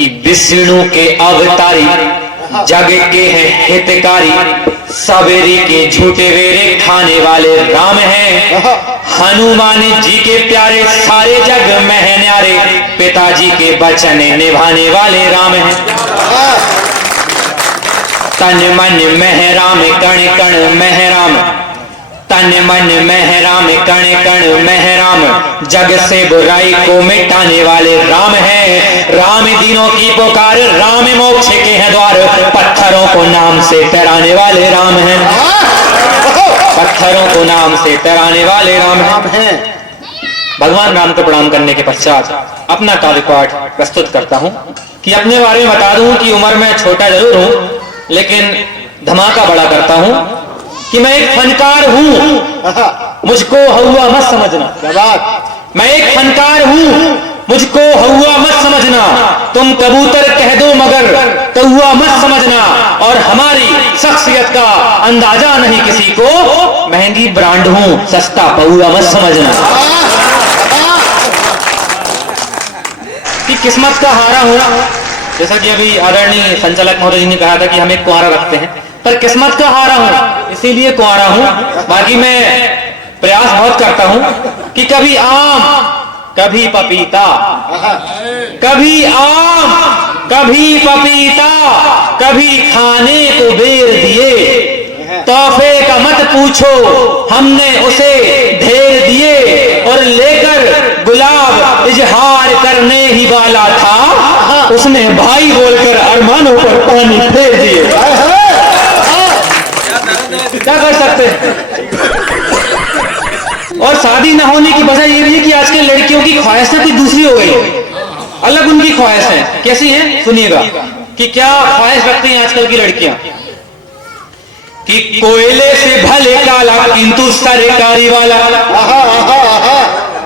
कि विष्णु के अवतारी, जग के हैं हितकारी, सवेरी के झूठे वेरे खाने वाले राम हैं। हनुमान जी के प्यारे, सारे जग में है न्यारे, पिताजी के वचन निभाने वाले राम हैं। तन मन में राम, कण कण में राम, तन मन में राम, कण कण में राम, जग से बुराई को मिटाने वाले राम हैं। राम दीनों की पुकार, राम मोक्ष के हैं द्वार, पत्थरों को नाम से डराने वाले राम हैं। पत्थरों को नाम से डराने वाले राम हैं। भगवान राम को प्रणाम करने के पश्चात अपना कार्यपाठ प्रस्तुत करता हूं कि अपने बारे में बता दूं कि उम्र में छोटा जरूर हूं, लेकिन धमाका बड़ा करता हूं कि मैं एक फनकार हूं, मुझको हौवा मत समझना। मैं एक फनकार हूं, मुझको हौवा मत समझना। तुम कबूतर कह दो मगर कौवा मत समझना। और हमारी शख्सियत का अंदाजा नहीं किसी को, महंगी ब्रांड हूं, सस्ता पौवा मत समझना। कि किस्मत का हारा हूं, जैसा कि अभी आदरणीय संचालक महोदय जी ने कहा था कि हम एक कुंवारा रखते हैं, पर किस्मत का हारा हूं इसीलिए कुंवारा हूं। बाकी मैं प्रयास बहुत करता हूं कि कभी आम, कभी पपीता, कभी आम, कभी पपीता, कभी खाने को बेर दिए। तोहफे का मत पूछो, हमने उसे ढेर दिए। और लेकर गुलाब इजहार करने ही वाला था, उसने भाई बोलकर अरमानों पर पानी फेर दिए। क्या कर सकते हैं। और शादी न होने की वजह यह भी है कि आजकल लड़कियों की ख्वाहिशें कुछ दूसरी हो गई, अलग उनकी ख्वाहिश है। कैसी है सुनिएगा कि क्या ख्वाहिश रखती हैं आजकल की लड़कियां कि कोयले से भले काला किंतु सरकारी वाला,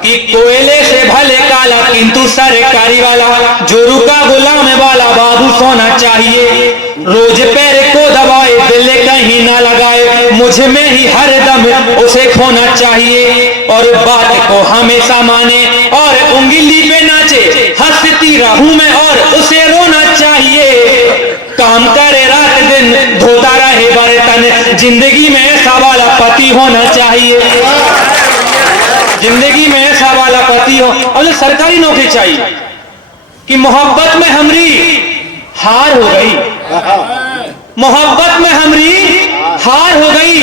कि कोयले से भले काला किंतु सरकारी वाला, जो रुका गुलाम वाला बाबू सोना चाहिए। रोज पैर को दबाए, दिल कहीं ना लगाए, मुझ में ही हर दम उसे खोना चाहिए। और बात को हमेशा माने और उंगली पे नाचे, हंसती रहूं मैं और उसे रोना चाहिए। काम करे रात दिन, धोता रहे बर्तन, जिंदगी में ऐसा वाला पति होना चाहिए। जिंदगी में ऐसा वाला पति हो। और सरकारी नौकरी चाहिए कि मोहब्बत में हमरी हार हो गई, मोहब्बत में हमरी हार हो गई,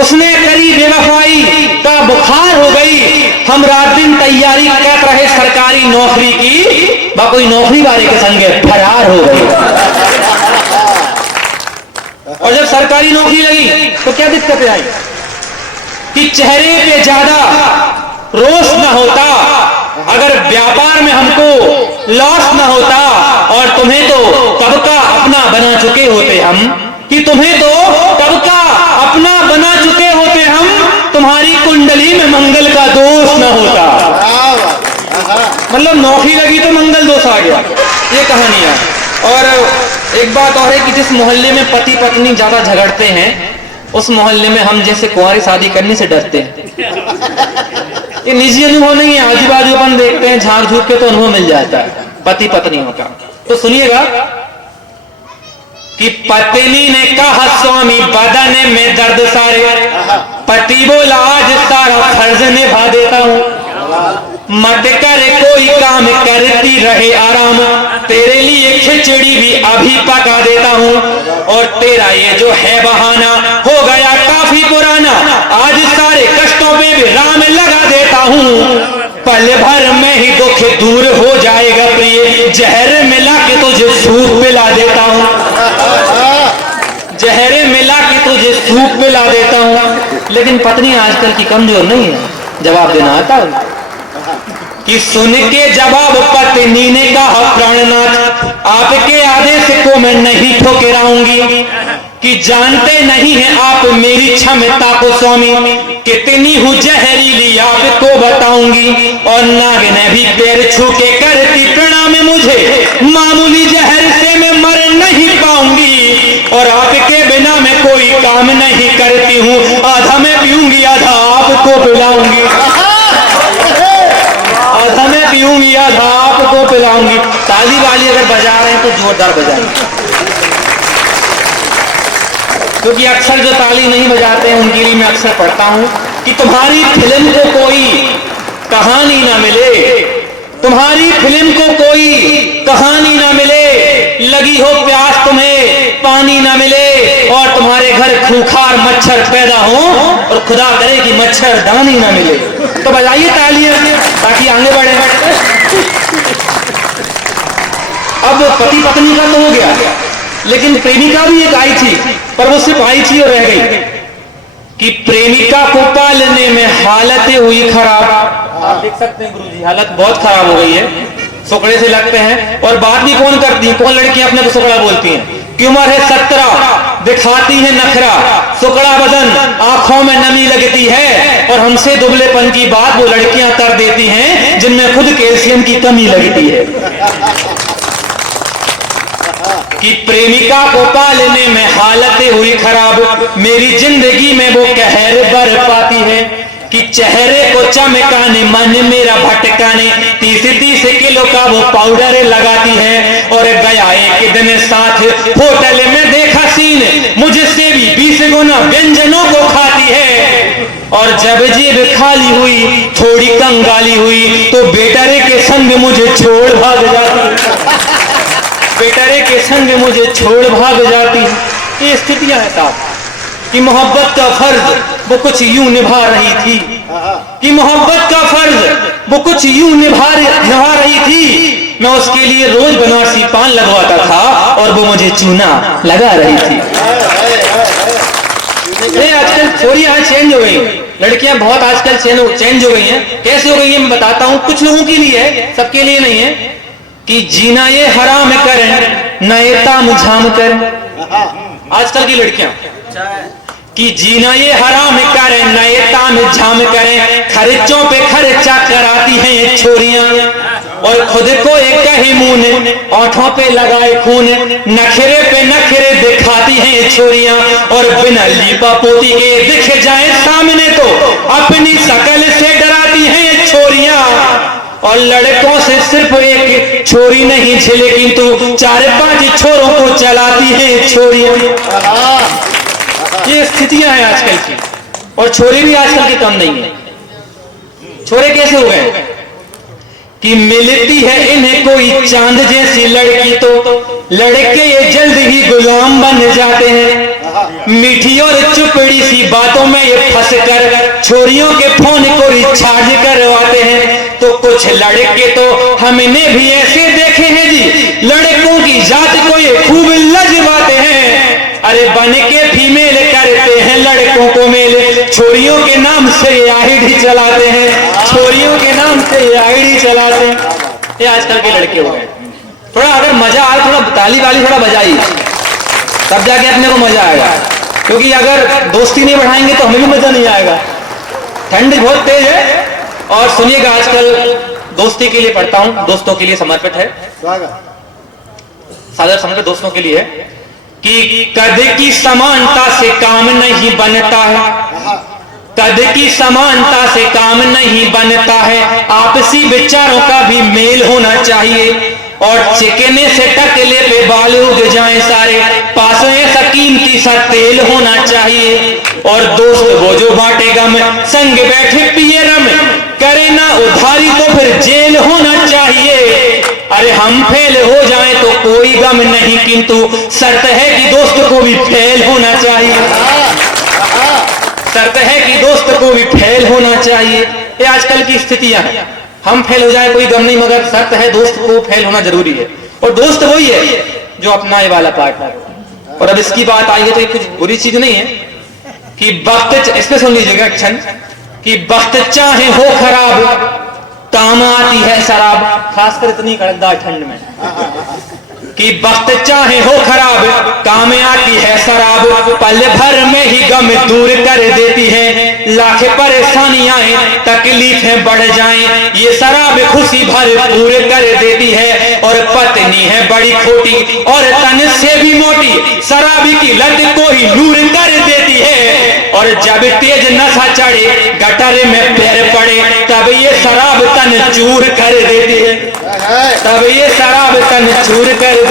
उसने करी बेवफाई का बुखार हो गई। हम रात दिन तैयारी कर रहे सरकारी नौकरी की, कोई नौकरी वाले के संगे फरार हो गई। और जब सरकारी नौकरी लगी तो क्या दिक्कतें आई कि चेहरे पे ज्यादा रोष न होता, अगर व्यापार में हमको लॉस न होता। और तुम्हें तो कब का अपना बना चुके होते हम, कि तुम्हें तो कब का अपना बना चुके होते हम, तुम्हारी कुंडली में मंगल का दोष न होता। मतलब नौकरी लगी तो मंगल दोष आ गया, ये कहानी है। और एक बात और है कि जिस मोहल्ले में पति पत्नी ज्यादा झगड़ते हैं, उस मोहल्ले में हम जैसे कुंवारी शादी करने से डरते हैं। ये निजी अनुभव नहीं है, आजू बाजू अपन देखते हैं, झांक झूक के तो अनुभव मिल जाता है पति पत्नियों का। तो सुनिएगा कि पत्नी ने कहा स्वामी बदन में दर्द सारे, पति बोला आज सारा फर्ज निभा देता हूं। मत करे कोई काम, करती रहे आराम, तेरे लिए खिचड़ी भी अभी पका देता हूं। और तेरा ये जो है बहाना हो गया काफी पुराना, आज सारे कष्टों पे भी राम लगा देता हूं। पल भर में ही दुख दूर हो जाएगा प्रिय, जहर मिला के तुझे सूप पिला देता हूं, जहर मिला के तुझे सूप पिला देता हूं। लेकिन पत्नी आजकल की कमजोर नहीं है, जवाब देना आता है कि सुन के जवाब पत्नी ने कहा प्राणनाथ, आपके आदेश को मैं नहीं ठुकराऊंगी। कि जानते नहीं हैं आप मेरी क्षमता को स्वामी, कितनी हूँ जहरीली आपको बताऊंगी। और नाग ने भी पैर छू के करती प्रणाम मुझे, मामूली जहर से मैं मर नहीं पाऊंगी। और आपके बिना मैं कोई काम नहीं करती हूँ, आधा मैं पीऊंगी आधा आपको पिलाऊंगी, आधा मैं पीऊंगी पीऊंगी आधा आपको पिलाऊंगी। ताली वाली अगर बजा रहे हैं तो जोरदार बजाएं, क्योंकि अक्सर जो ताली नहीं बजाते हैं उनके लिए मैं अक्सर पढ़ता हूं कि तुम्हारी फिल्म को कोई कहानी ना मिले, तुम्हारी फिल्म को कोई कहानी ना मिले, लगी हो प्यास तुम्हें पानी ना मिले, और तुम्हारे घर खूंखार मच्छर पैदा हो और खुदा करे कि मच्छरदानी ना मिले। तो बजाइए तालियां ताकि आगे बढ़े। अब पति पत्नी का तो हो गया, लेकिन प्रेमिका भी एक आई थी, पर वो सिर्फ आई थी और रह गई कि प्रेमिका को पालने में हालतें हुई खराब। आप देख सकते हैं गुरुजी, हालत बहुत खराब हो गई है, सुकड़े से लगते हैं। और बात भी कौन करती है, कौन लड़कियां अपने को सुकड़ा बोलती हैं कि उम्र है 17, दिखाती है नखरा, सुकड़ा बदन, आंखों में नमी लगती है, और हमसे दुबलेपन की बात वो लड़कियां कर देती हैं जिनमें खुद कैल्शियम की कमी लगती है। कि प्रेमिका को पालने में हालतें हुई खराब, मेरी जिंदगी में वो कहर बरपाती है कि चेहरे को चमकाने मन मेरा भटकाने 30-30 किलो का वो पाउडर लगाती है। और गया एक दिन साथ होटल में देखा सीन, मुझसे भी 20 गुना व्यंजनों को खाती है। और जब जेब खाली हुई, थोड़ी कंगाली हुई, तो बेटरे के संग मुझे छोड़ भाग जाती, बेटरे के संग मुझे छोड़ भाग जाती। ये स्थितियां हैं साहब कि मोहब्बत का फर्ज वो कुछ यूं निभा रही थी, कि मोहब्बत का फर्ज वो कुछ यूं निभा रही थी। मैं उसके लिए रोज बनारसी पान लगवाता था और वो मुझे चूना लगा रही थी। आजकल छोरियां चेंज हो गई, लड़कियां बहुत आजकल चेंज हो गई हैं। कैसे हो गई है मैं बताता हूं। कुछ लोगों के लिए है, सबके लिए नहीं है। कि जीना ये हराम करें नए ताम झाम कर, आजकल की लड़कियां कि जीना ये हराम करें नए ताम झाम करें, खर्चों पे खर्चा कराती हैं ये छोरियां, और खुद को एक कहे मुंह, ओठों पे लगाए खून, नखरे पे नखरे दिखाती हैं ये छोरियां, और बिना लीपा पोती के दिख जाए सामने तो अपनी शकल से डराती हैं ये छोरियां। और लड़कों से सिर्फ एक छोरी नहीं झेले, किंतु 4-5 छोरों को चलाती है छोरियां। ये स्थितियां हैं आजकल की, और छोरे भी आजकल के कम नहीं है। छोरे कैसे हो गए कि मिलती है इन्हें कोई चांद जैसी लड़की तो लड़के ये जल्द ही गुलाम बन जाते हैं। मीठी और चुपड़ी सी बातों में ये फंस कर छोरियों के फोन को रिचार्ज करवाते हैं। तो कुछ लड़के तो हमने भी ऐसे देखे हैं जी, लड़कों की जात को ये खूब लजवाते हैं। अरे बन के फीमेल करते हैं लड़कों को मेल, छोरियों के नाम से आईडी चलाते हैं, छोरियों के नाम से आईडी चलाते हैं। ये आजकल के लड़के हो गए। थोड़ा अगर मजा आए, थोड़ा ताली वाली थोड़ा बजाइए, तब जाके अपने को मजा आएगा। क्योंकि अगर दोस्ती नहीं बढ़ाएंगे तो हमें भी मजा नहीं आएगा। ठंड बहुत तेज है। और सुनिएगा, आजकल दोस्ती के लिए पढ़ता हूं, दोस्तों के लिए समर्पित है, सादर समर्पित दोस्तों के लिए है कि कद की समानता से काम नहीं बनता है, कद की समानता से काम नहीं बनता है, आपसी विचारों का भी मेल होना चाहिए। और चिकने से टकले पे बाल उग जाए सारे, पास ऐसा कीमती सा तेल होना चाहिए। और दोस्त वो जो बांटे गम, संग बैठे पिए रम, करे ना उधारी तो फिर जेल होना चाहिए। अरे हम फेल हो जाएं तो कोई गम नहीं, किंतु शर्त है कि दोस्त को भी फेल होना चाहिए, शर्त है कि दोस्त को भी फेल होना चाहिए। ये आजकल की स्थितियां हैं। हम फेल हो जाए कोई गम नहीं, मगर शर्त है दोस्त को फेल होना जरूरी है। और दोस्त वही है जो अपना ये वाला पार्टनर। और अब इसकी बात आई है तो ये कुछ बुरी चीज नहीं है कि वक्त, इसमें सुन लीजिएगा क्षण, कि वक्त चाहे हो खराब काम आती है शराब, खासकर इतनी कड़कदार ठंड में, कि वक्त चाहे हो खराब काम आती है शराब, पल भर में ही गम दूर कर देती है। लाख परेशानियां तकलीफें बढ़ जाएं, ये शराब खुशी भरपूर कर देती है। और पत्नी है बड़ी खोटी और तन से भी मोटी, शराबी की लत को ही नूर कर देती है। और जब तेज नशा चढ़े गटर में पैर पड़े तब ये शराब तन चूर कर देती है, तब ये शराब तन चूर कर